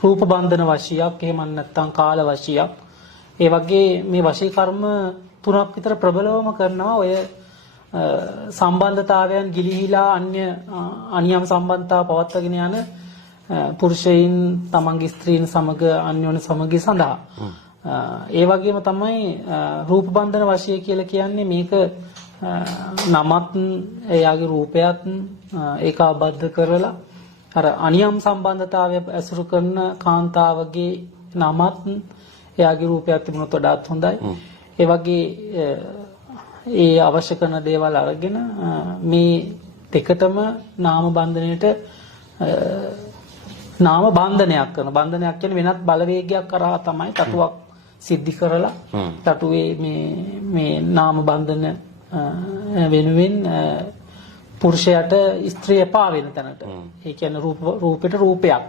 රූප බන්ධන වශියක් එහෙම නැත්නම් කාල වශියක් ඒ වගේ මේ වශී කර්ම තුනක් විතර ප්‍රබලවම කරනවා ඔය සම්බන්ධතාවයන් ගිලිහිලා අනියම් සම්බන්ධතාව පවත්වාගෙන යන පුරුෂයින් තමන්ගේ ස්ත්‍රීන් සමග අන්‍යෝන්‍ය සමගිය සඳහා ඒ වගේම තමයි රූප බන්ධන වශය කියලා කියන්නේ මේක නමත් එයාගේ රූපයත් ඒකාබද්ධ කරලා අර අනියම් සම්බන්ධතාවය ඇසුරු කරන කාන්තාවගේ නමත් එයාගේ රූපයක් තිබුණොත් වඩාත් හොඳයි. ඒ වගේ ඒ අවශ්‍ය කරන දේවල් අරගෙන මේ දෙකටම නාම බන්ධනයට නාම බන්ධනයක් කරන බන්ධනයක් කියන්නේ වෙනත් බලවේගයක් කරා තමයි තටුවක් සිද්ධි කරලා තටුවේ මේ නාම බන්ධන වෙනුවෙන් පුරුෂයාට ස්ත්‍රිය පා වෙන තැනට ඒ කියන්නේ රූපෙට රූපයක්